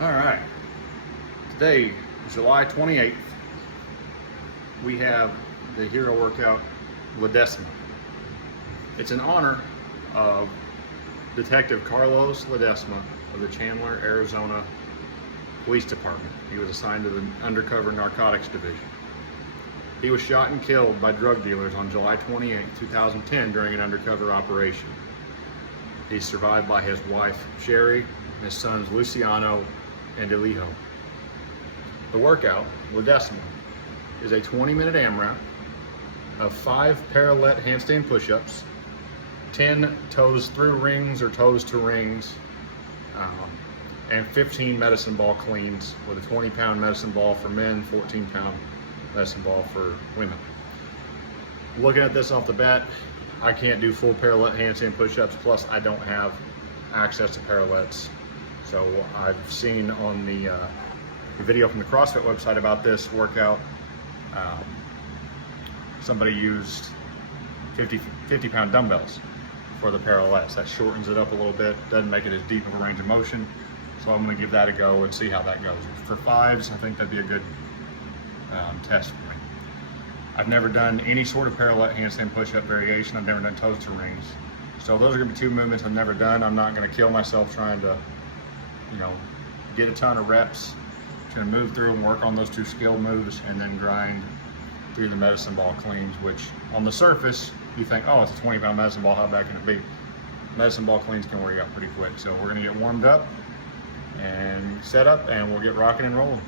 All right, today, July 28th, we have the Hero Workout Ledesma. It's in honor of Detective Carlos Ledesma of the Chandler, Arizona Police Department. He was assigned to the undercover Narcotics division. He was shot and killed by drug dealers on July 28, 2010 during an undercover operation. He's survived by his wife, Sherry, and his sons, Luciano and Elijo. The workout, Ledesma, is a 20-minute AMRAP of 5 parallel handstand push-ups, 10 toes through rings or toes to rings, and 15 medicine ball cleans with a 20-pound medicine ball for men, 14-pound medicine ball for women. Looking at this off the bat, I can't do full parallel handstand push-ups, plus I don't have access to parallettes. So I've seen on the video from the CrossFit website about this workout, somebody used 50-pound dumbbells for the parallettes. That shortens it up a little bit, doesn't make it as deep of a range of motion. So I'm going to give that a go and see how that goes. For 5s, I think that'd be a good test for me. I've never done any sort of parallel handstand push-up variation. I've never done toes to rings. So those are going to be 2 movements I've never done. I'm not going to kill myself trying to, get a ton of reps. Just going to move through and work on those 2 skill moves and then grind through the medicine ball cleans, which on the surface, you think, oh, it's a 20-pound medicine ball, how bad can it be? Medicine ball cleans can wear you out pretty quick. So we're going to get warmed up and set up, and we'll get rocking and rolling.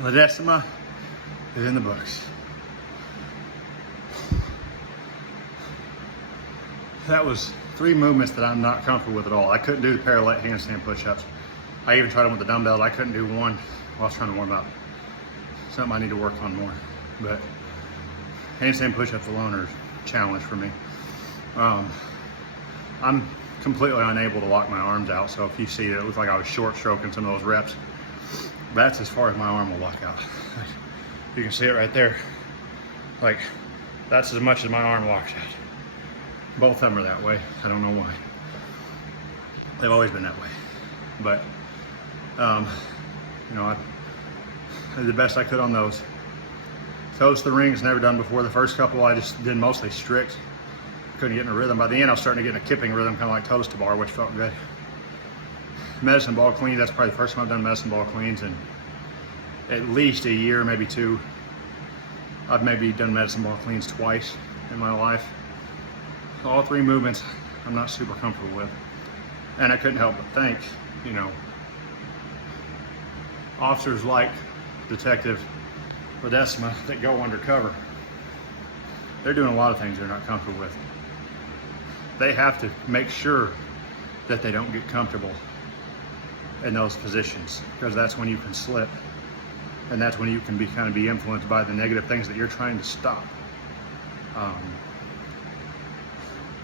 Ledesma is in the books. That was 3 movements that I'm not comfortable with at all. I couldn't do the parallel handstand push-ups. I even tried them with the dumbbell. I couldn't do one while I was trying to warm up. Something I need to work on more. But handstand push-ups alone are a challenge for me. I'm completely unable to lock my arms out. So if you see it looks like I was short stroking some of those reps. That's as far as my arm will lock out. You can see it right there. Like, that's as much as my arm locks out. Both of them are that way. I don't know why. They've always been that way. But, you know, I did the best I could on those. Toes to the rings, never done before. The first couple I just did mostly strict. Couldn't get in a rhythm. By the end, I was starting to get in a kipping rhythm, kind of like toes to bar, which felt good. Medicine ball cleans, that's probably the first time I've done medicine ball cleans in at least a year, maybe 2. I've maybe done medicine ball cleans twice in my life. All 3 movements I'm not super comfortable with. And I couldn't help but think, you know, officers like Detective Ledesma that go undercover, they're doing a lot of things they're not comfortable with. They have to make sure that they don't get comfortable in those positions, because that's when you can slip, and that's when you can be influenced by the negative things that you're trying to stop.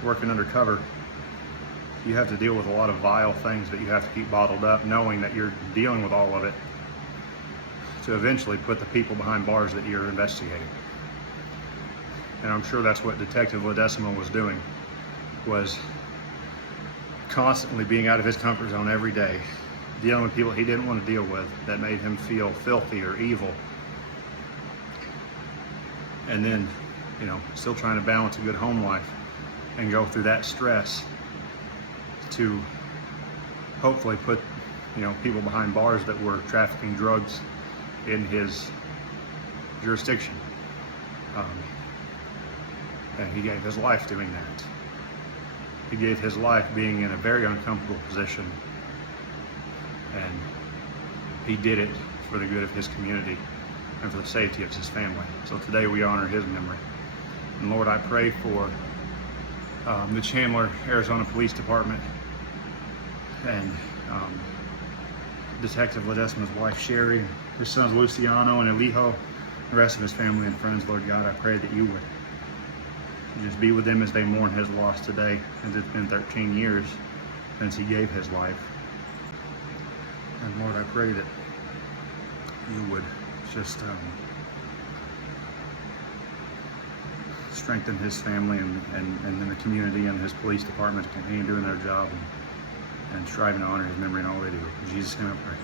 Working undercover, you have to deal with a lot of vile things that you have to keep bottled up, knowing that you're dealing with all of it to eventually put the people behind bars that you're investigating. And I'm sure that's what Detective Ledesma was doing, was constantly being out of his comfort zone every day, dealing with people he didn't want to deal with, that made him feel filthy or evil. And then, you know, still trying to balance a good home life and go through that stress to hopefully put, you know, people behind bars that were trafficking drugs in his jurisdiction. And he gave his life doing that. He gave his life being in a very uncomfortable position, and he did it for the good of his community and for the safety of his family. So today we honor his memory. And Lord, I pray for the Chandler, Arizona Police Department, and Detective Ledesma's wife, Sherry, his sons, Luciano and Elijo, the rest of his family and friends. Lord God, I pray that you would just be with them as they mourn his loss today, as it's been 13 years since he gave his life. And Lord, I pray that you would just strengthen his family and the community and his police department to continue doing their job and striving to honor his memory in all they do. In Jesus' name I pray.